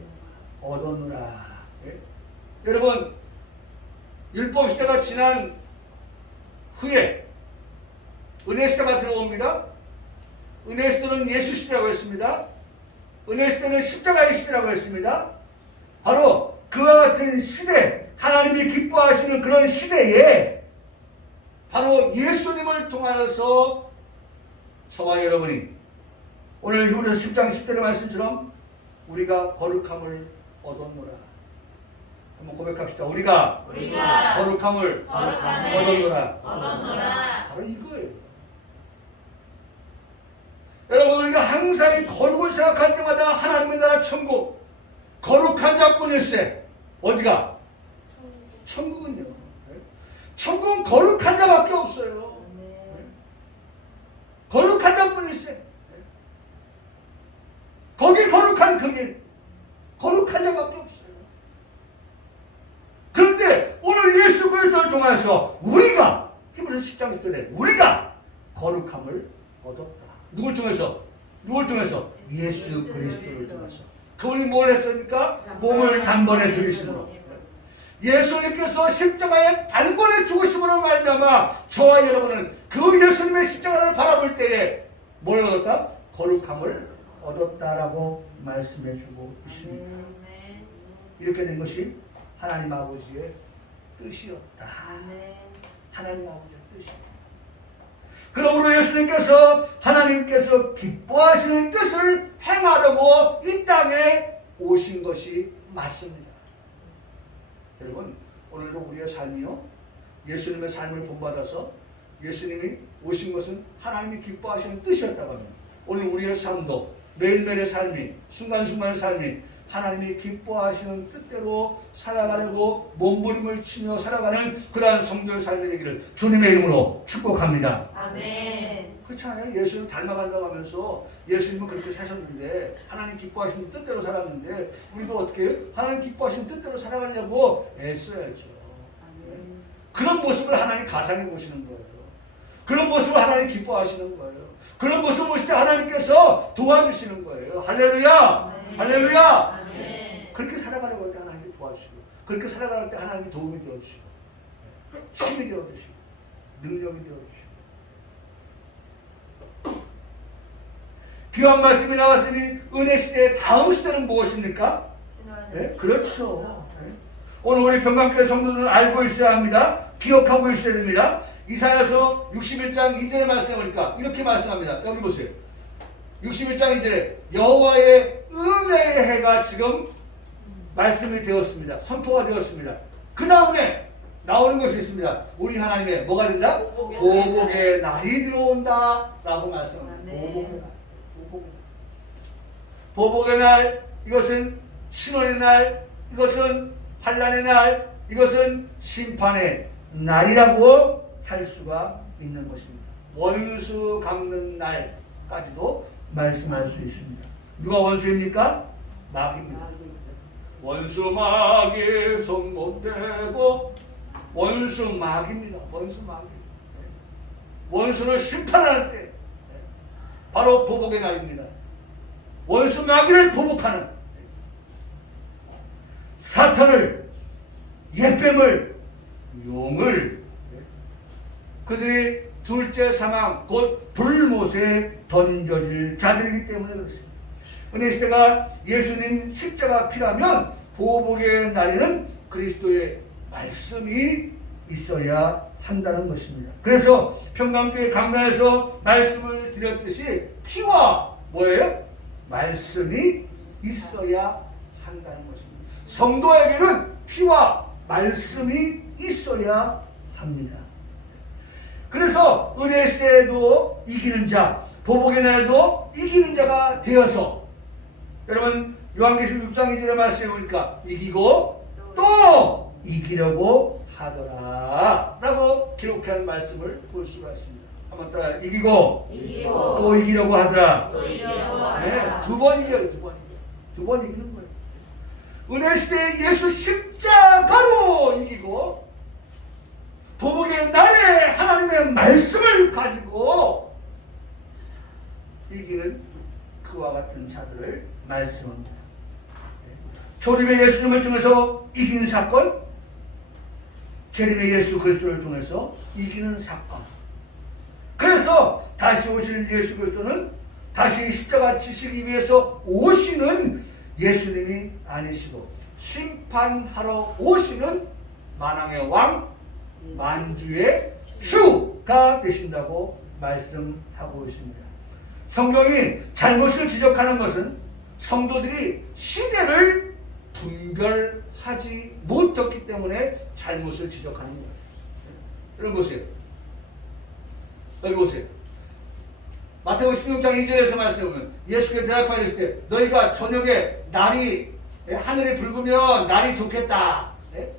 얻었노라. 예? 여러분 율법 시대가 지난 후에 은혜 시대가 들어옵니다. 은혜 시대는 예수 시대라고 했습니다. 은혜 시대는 십자가의 시대라고 했습니다. 바로 그와 같은 시대, 하나님이 기뻐하시는 그런 시대에 바로 예수님을 통하여서 저와 여러분이 오늘 히브리서 10장 10절의 말씀처럼 우리가 거룩함을 얻었노라. 한번 고백합시다. 우리가 거룩함을 얻었노라. 바로 이거예요. 여러분, 우리가 항상 이 거룩을 생각할 때마다 하나님의 나라 천국, 거룩한 자뿐일세. 어디가? 천국은요. 천국은 거룩한 자밖에 없어요. 거룩한 자뿐일세. 거기 거룩한 그 길, 거룩한 자밖에 없어요. 그런데 오늘 예수 그리스도를 통해서 우리가 히브리서 10장 10절에 우리가 거룩함을 얻었다. 누굴 통해서? 누굴 통해서? 예수 그리스도를 통해서. 그분이 뭘 했습니까? 몸을 단번에 들이심으로. 예수님께서 십자가에 단번에 죽으심으로 말미암아 저와 여러분은 그 예수님의 십자가를 바라볼 때에 뭘 얻었다? 거룩함을 얻었다라고 말씀해주고 있습니다. 이렇게 된 것이 하나님 아버지의 뜻이었다. 하나님 아버지의 뜻이었다. 그러므로 예수님께서 하나님께서 기뻐하시는 뜻을 행하려고 이 땅에 오신 것이 맞습니다. 여러분, 오늘도 우리의 삶이요, 예수님의 삶을 본받아서 예수님이 오신 것은 하나님이 기뻐하시는 뜻이었다고 하면 오늘 우리의 삶도 매일매일의 삶이, 순간순간의 삶이 하나님이 기뻐하시는 뜻대로 살아가려고 몸부림을 치며 살아가는 그러한 성도의 삶이 되기를 주님의 이름으로 축복합니다. 아멘. 그렇지 않아요? 예수님 닮아간다고 하면서 예수님은 그렇게 사셨는데 하나님 기뻐하시는 뜻대로 살았는데 우리도 어떻게 해요? 하나님 기뻐하시는 뜻대로 살아가려고 애써야죠. 그런 모습을 하나님 가상해 보시는 거예요. 그런 모습을 하나님 기뻐하시는 거예요. 그런 모습을 보실 때 하나님께서 도와주시는 거예요. 할렐루야! 아멘. 할렐루야! 아멘. 그렇게 살아가려고 할 때 하나님이 도와주시고, 그렇게 살아갈 때 하나님이 도움이 되어주시고, 힘이 되어주시고, 능력이 되어주시고. 귀한 말씀이 나왔으니 은혜 시대의 다음 시대는 무엇입니까? 네? 그렇죠. 네. 오늘 우리 평강교회 성도들은 알고 있어야 합니다. 기억하고 있어야 됩니다. 이사야서 61장 2절의 말씀을 보니까 이렇게 말씀합니다. 여기 보세요. 61장 2절에 여호와의 은혜의 해가 지금 말씀이 되었습니다. 선포가 되었습니다. 그 다음에 나오는 것이 있습니다. 우리 하나님의 뭐가 된다? 보복의 날이 들어온다 라고 말씀합니다. 보복의 날. 보복의 날, 이것은 신원의 날, 이것은 환난의 날, 이것은 심판의 날이라고 할 수가 있는 것입니다. 원수 갚는 날까지도 말씀할 수 있습니다. 누가 원수입니까? 마귀입니다. 원수 마귀 손 못 대고 원수 마귀입니다. 원수 마귀. 원수를 심판할 때 바로 보복의 날입니다. 원수 마귀를 보복하는 사탄을, 옛뱀을, 용을 그들이 둘째 사망 곧 불못에 던져질 자들이기 때문에 그렇습니다. 은혜 시대가 예수님 십자가 피라면 보복의 날에는 그리스도의 말씀이 있어야 한다는 것입니다. 그래서 평강교회 강단에서 말씀을 드렸듯이 피와 뭐예요? 말씀이 있어야 한다는 것입니다. 성도에게는 피와 말씀이 있어야 합니다. 그래서 은혜 시대에도 이기는 자, 보복의 날도 이기는 자가 되어서 여러분 요한계시록 6장 2절의 말씀에 보니까 이기고 또 이기려고 하더라 라고 기록한 말씀을 볼 수가 있습니다. 한번 따라 이기고 또 이기려고 하더라. 네, 두 번 이겨요. 두 번 이기는 거예요. 은혜 시대에 예수 십자가로 이기고 보복의 날에 하나님의 말씀을 가지고 이기는 그와 같은 자들을 말씀합니다. 조림의 예수님을 통해서 이긴 사건, 재림의 예수 그리스도를 통해서 이기는 사건. 그래서 다시 오실 예수 그리스도는 다시 십자가 지시기 위해서 오시는 예수님이 아니시고 심판하러 오시는 만왕의 왕, 만주의 주가 되신다고 말씀하고 있습니다. 성경이 잘못을 지적하는 것은 성도들이 시대를 분별하지 못했기 때문에 잘못을 지적하는 거예요. 여러분 보세요. 여기 보세요. 마태복음 16장 2절에서 말씀하면 예수께서 대답하셨을 때 너희가 저녁에 날이 하늘이 붉으면 날이 좋겠다. 네?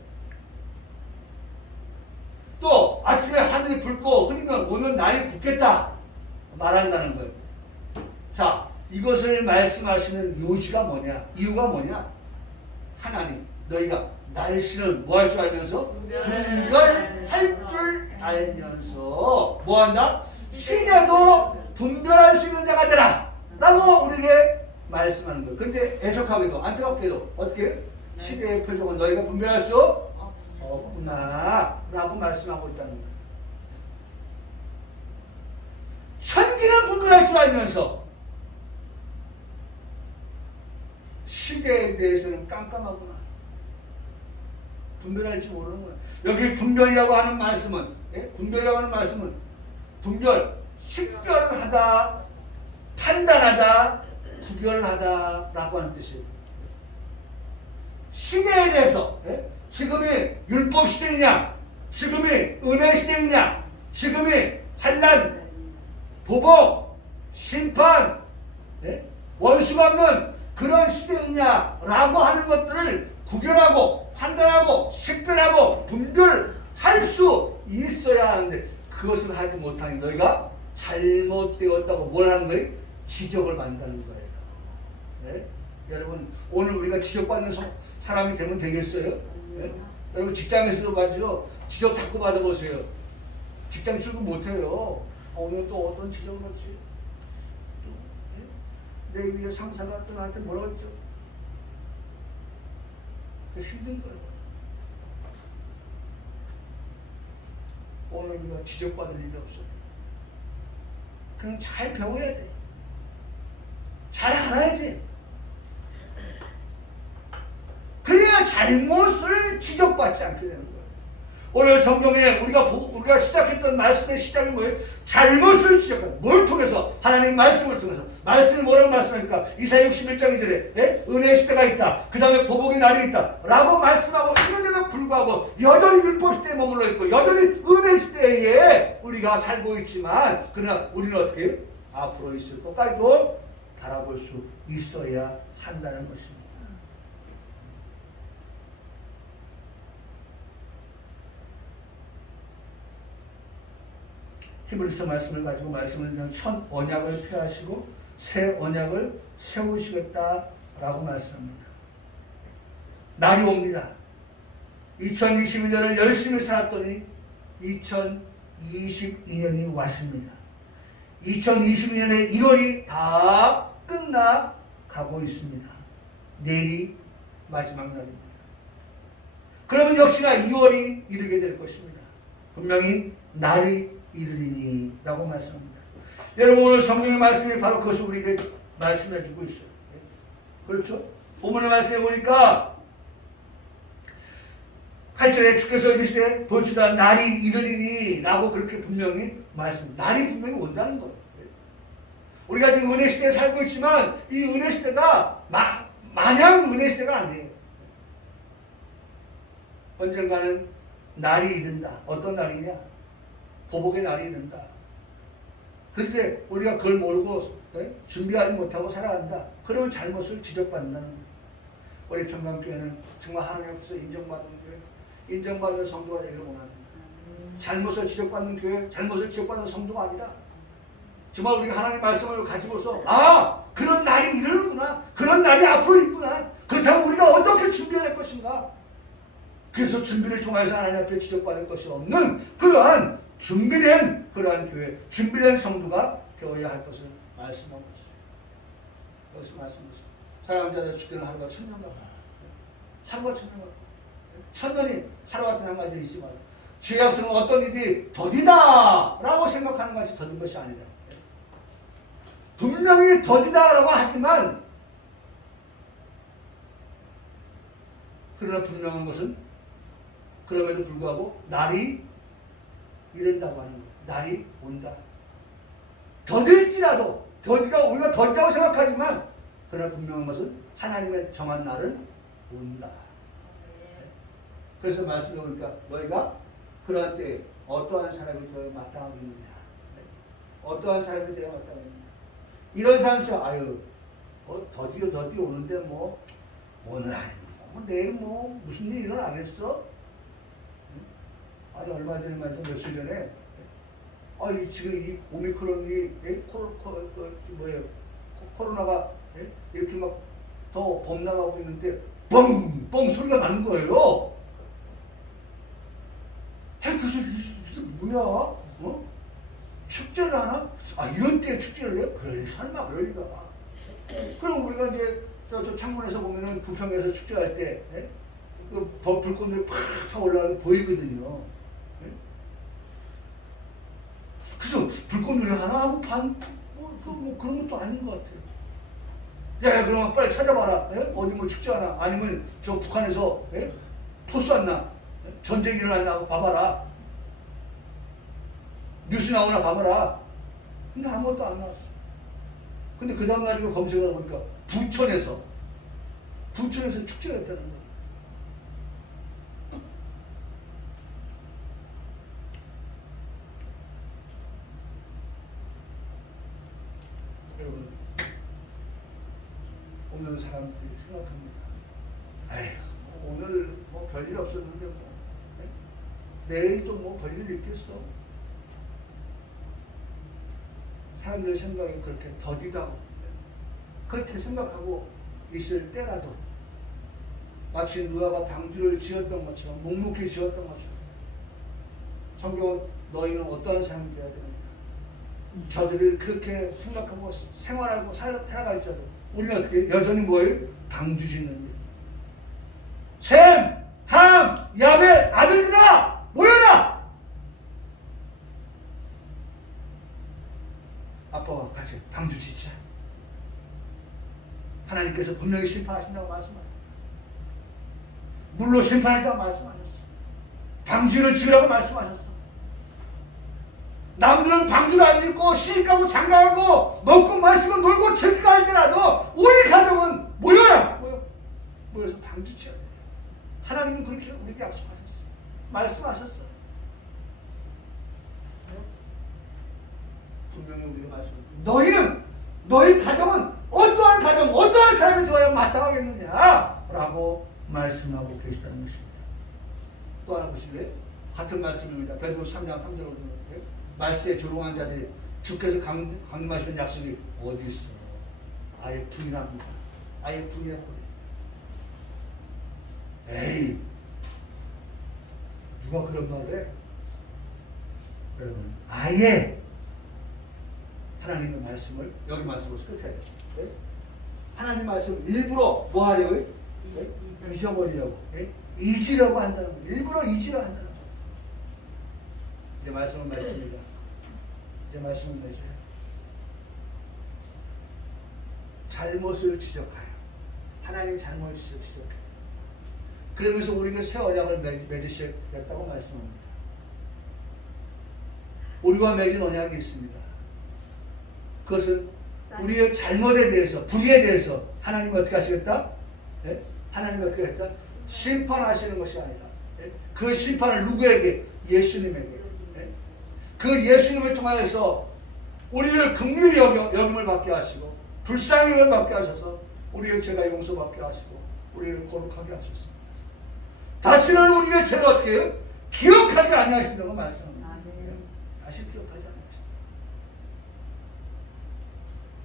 또 아침에 하늘이 붉고 흐리면 오늘 날이 붓겠다 말한다는 거예요. 자, 이것을 말씀하시는 요지가 뭐냐? 이유가 뭐냐? 하나님, 너희가 날씨를 뭐 할 줄 알면서? 분별할 줄 알면서 뭐 한다? 시대도 분별할 수 있는 자가 되라 라고 우리에게 말씀하는 거예요. 근데 애석하게도 안타깝게도 어떻게? 시대의 표적은 너희가 분별할 수 없구나 라고 말씀하고 있다는 거예요. 천기는 분별할 줄 알면서 시대에 대해서는 깜깜하구나. 분별할지 모르는 거야. 여기 분별이라고 하는 말씀은, 분별이라고 하는 말씀은 분별, 식별하다, 판단하다, 구별하다라고 하는 뜻이에요. 시대에 대해서, 지금이 율법 시대이냐, 지금이 은혜 시대이냐, 지금이 환난, 보복, 심판, 원수가 없는 그런 시대이냐라고 하는 것들을 구별하고 판단하고 식별하고 분별할 수 있어야 하는데 그것을 하지 못하니 너희가 잘못되었다고 뭘 하는 거예요? 지적을 받는다는 거예요. 네? 여러분 오늘 우리가 지적받는 사람이 되면 되겠어요? 네? 여러분 직장에서도 말이죠. 지적 자꾸 받아보세요. 직장 출근 못해요. 오늘 또 어떤 지적을 받지? 내 위에 상사가 또 나한테 뭐라고 했죠? 힘든 거예요. 오늘 우리가 지적받을 일이 없어요. 그냥 잘 배워야 돼. 잘 알아야 돼. 그래야 잘못을 지적받지 않게 되는 거예요. 오늘 성경에 우리가 시작했던 말씀의 시작이 뭐예요? 잘못을 지적하는. 뭘 통해서? 하나님 말씀을 통해서. 말씀이 뭐라고 말씀하니까? 이사야 61장 2절에 은혜의 시대가 있다. 그 다음에 보복의 날이 있다. 라고 말씀하고 있는데도 불구하고 여전히 율법 시대에 머물러 있고 여전히 은혜 시대에 우리가 살고 있지만 그러나 우리는 어떻게 해요? 앞으로 있을 것까지도 바라볼 수 있어야 한다는 것입니다. 히브리서 말씀을 가지고 말씀을 첫 언약을 폐하시고 새 언약을 세우시겠다라고 말씀합니다. 날이 옵니다. 2021년을 열심히 살았더니 2022년이 왔습니다. 2022년의 1월이 다 끝나가고 있습니다. 내일이 마지막 날입니다. 그러면 역시나 2월이 이르게 될 것입니다. 분명히 날이 이르리니 라고 말씀합니다. 여러분 오늘 성경의 말씀이 바로 그것을 우리에게 말씀해 주고 있어요. 그렇죠? 본문의 말씀해 보니까 8절에 주께서 이르시되 보시다 날이 이르리니 라고 그렇게 분명히 날이 분명히 온다는 거예요. 우리가 지금 은혜 시대에 살고 있지만 이 은혜 시대가 마냥 은혜 시대가 아니에요. 언젠가는 날이 이른다. 어떤 날이냐? 보복의 날이 이른다. 그런데 우리가 그걸 모르고 준비하지 못하고 살아간다. 그러면 잘못을 지적받는다는 거예요. 우리 평강교회는 정말 하나님 앞에서 인정받는 교회, 인정받는 성도가 되기를 원합니다. 잘못을 지적받는 교회, 잘못을 지적받는 성도가 아니라 정말 우리가 하나님 말씀을 가지고서 그런 날이 이르는구나. 그런 날이 앞으로 있구나. 그렇다면 우리가 어떻게 준비해야 할 것인가. 그래서 준비를 통해서 하나님 앞에 지적받을 것이 없는 그러한 준비된 그러한 교회, 준비된 성도가 되어야 할 것을 말씀하고 있어요. 여기서 말씀하셨어요. 사랑하는 자들 죽기는 하루가 천년과 하루가 천년과 천년이 하루 같은 한 가지 있지 말고 주의 약속은 어떤 일이 더디다 라고 생각하는 것이 더딘 것이 아니다. 분명히 더디다 라고 하지만 그러나 분명한 것은 그럼에도 불구하고 날이 이른다고 하는 거예요. 날이 온다. 더딜지라도 우리가 더디다고 생각하지만 그러나 분명한 것은 하나님의 정한 날은 온다. 그래서 말씀해 보니까 너희가 그러한 때에 어떠한 사람이 되어 마땅하겠느냐. 어떠한 사람이 되어 마땅하겠느냐. 이런 사람처럼 아유 더디어 오는데 뭐 오늘 아니면 뭐 내일 뭐 무슨 일이 일어나겠어? 아니 얼마 전에 말이죠. 며칠 전에 지금 이 오미크론이 코로나가 이렇게 막 더 범람하고 있는데 뻥뻥 소리가 나는 거예요. 그래서 이게 뭐야? 축제를 하나? 이런 때에 축제를 해? 그래 설마 그럴 리가. 그럼 우리가 이제 저 창문에서 보면은 부평에서 축제할 때 그 불꽃놀이 팍 올라가는 게 보이거든요. 그래서 불꽃놀이 하나 하고 뭐 그런 것도 아닌 것 같아요. 그러면 빨리 찾아봐라. 어디 뭐 축제하나? 아니면 저 북한에서 포스 왔나? 전쟁이 일어났나? 봐봐라. 뉴스 나오나 봐봐라. 근데 아무것도 안 나왔어. 근데 그 다음날 이거 검색을 해보니까 부천에서 축제가 있다는 거야. 여러분, 오늘 사람들이 생각합니다. 오늘 뭐 별일 없었는데 내일도 뭐 별일 있겠어? 사람들 생각이 그렇게 더디다고 그렇게 생각하고 있을 때라도 마치 누아가 방주를 지었던 것처럼 묵묵히 지었던 것처럼 성경은 너희는 어떠한 사람이 되어야 되는가? 저들을 그렇게 생각하고 생활하고 살아갈지라도 우리는 어떻게 여전히 뭐예요? 방주 짓는 일. 셈, 함, 야벳 아들들아 모여라! 아빠와 같이 방주 짓자. 하나님께서 분명히 심판하신다고 말씀하셨어요. 물로 심판하신다고 말씀하셨어요. 방주를 지으라고 말씀하셨어. 남들은 방주를 안 짓고 시집가고 장가가고 먹고 마시고 놀고 즐기고 할 때라도 우리 가족은 모여라! 모여서 방주 지어야 돼요. 하나님은 그렇게 우리에게 약속하셨어요. 말씀하셨어요. 분명히 우리가 말씀합니다. 너희는 너희 가정은 어떠한 가정, 어떠한 삶을 좋아야 마땅하겠느냐 라고 말씀하고 계시다는 것입니다. 또 하나 보실래요? 같은 말씀입니다. 베드로서 3장 3절을 보는데 말세에 조롱한 자들이 주께서 강림하시는 약속이 어디 있어? 아예 부인합니다. 아예 부인해버려요. 에이 누가 그런 말을 해? 여러분 아예 하나님의 말씀을 여기 말씀으로 끝해야 돼요. 네? 하나님 말씀을 일부러 뭐 하려고? 네? 잊어버리려고 잊으려고 한다는 거예요. 일부러 잊으려고 한다는 거예요. 이제 말씀은 맺습니다. 이제 말씀은 맺어요. 잘못을 지적하여 하나님 잘못을 지적해요. 그러면서 우리에게 새 언약을 맺으셨다고 말씀합니다. 우리와 맺은 언약이 있습니다. 그것은 우리의 잘못에 대해서 불의에 대해서 하나님이 어떻게 하시겠다? 네? 하나님이 어떻게 했다? 심판하시는 것이 아니라 그 심판을 누구에게? 예수님에게. 그 예수님을 통하여서 우리를 긍휼히 여김을 받게 하시고 불쌍히 여김을 받게 하셔서 우리의 죄가 용서받게 하시고 우리를 거룩하게 하셨습니다. 다시는 우리의 죄를 어떻게 해요? 기억하지 아니하신다고 말씀합니다. 다시 기억하지 아니하신다.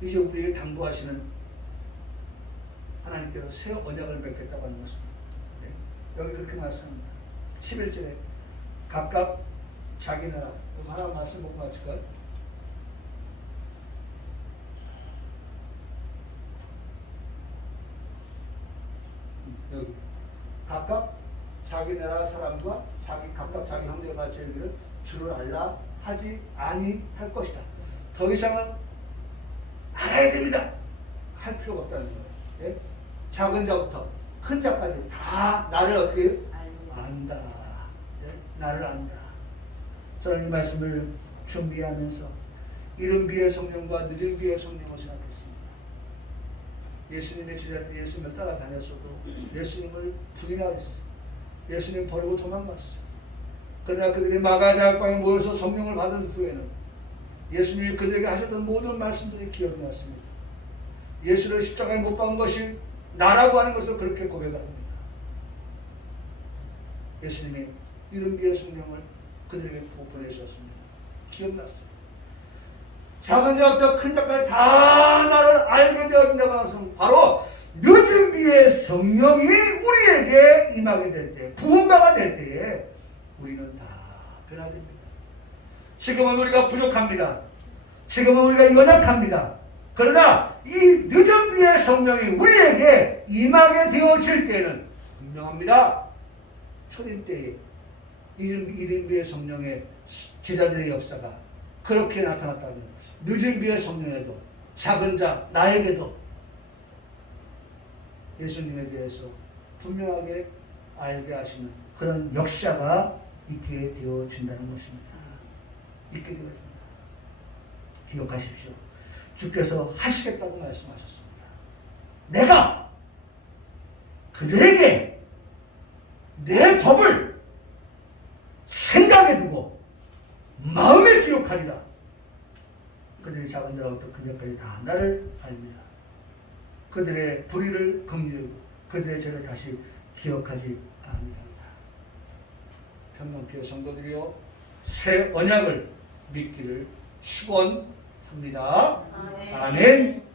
이제 우리에게 당부하시는 하나님께서 새 언약을 맺겠다고 하는 것입니다. 네. 여기 그렇게 말씀합니다. 11절에 각각 자기 나라 하나 말씀 보고 마칠까요? 여기 각각 자기 나라 사람과 각각 자기 형제가 같이 이르기를 주를 알라 하지 아니할 것이다. 더 이상은 알아야 됩니다. 할 필요가 없다는 거예요. 예? 작은 자부터 큰 자까지 다 나를 어떻게 해요? 안다. 예? 나를 안다. 저는 이 말씀을 준비하면서 이른 비의 성령과 늦은 비의 성령을 생각했습니다. 예수님의 제자들이 예수님을 따라다녔어도 예수님을 부인하였어요. 예수님 버리고 도망갔어요. 그러나 그들이 마가다락방에 모여서 성령을 받은 후에는 예수님이 그들에게 하셨던 모든 말씀들이 기억이 났습니다. 예수를 십자가에 못 박은 것이 나라고 하는 것을 그렇게 고백합니다. 예수님이 이른 비의 성령을 그들에게 보내주셨습니다. 기억났어요. 작은 자부터 큰 자까지 다 나를 알게 되었다고 하는 것은 바로 늦은 비의 성령이 우리에게 임하게 될 때, 부흥바가 될 때에 우리는 다 변화됩니다. 지금은 우리가 부족합니다. 지금은 우리가 연약합니다. 그러나 이 늦은 비의 성령이 우리에게 임하게 되어질 때는 분명합니다. 초림 때에 이른 비의 성령의 제자들의 역사가 그렇게 나타났다면 늦은 비의 성령에도 작은 자 나에게도 예수님에 대해서 분명하게 알게 하시는 그런 역사가 있게 되어진다는 것입니다. 있게 되어집니다. 기억하십시오. 주께서 하시겠다고 말씀하셨습니다. 내가 그들에게 내 법을 생각해 두고 마음에 기록하리라. 그들이 작은 자로부터 큰 자까지 다 나를 알리라. 그들의 불의를 긍휼하고 그들의 죄를 다시 기억하지 아니하리라. 평강교회 성도들이여 새 언약을 믿기를 축원합니다. 아멘.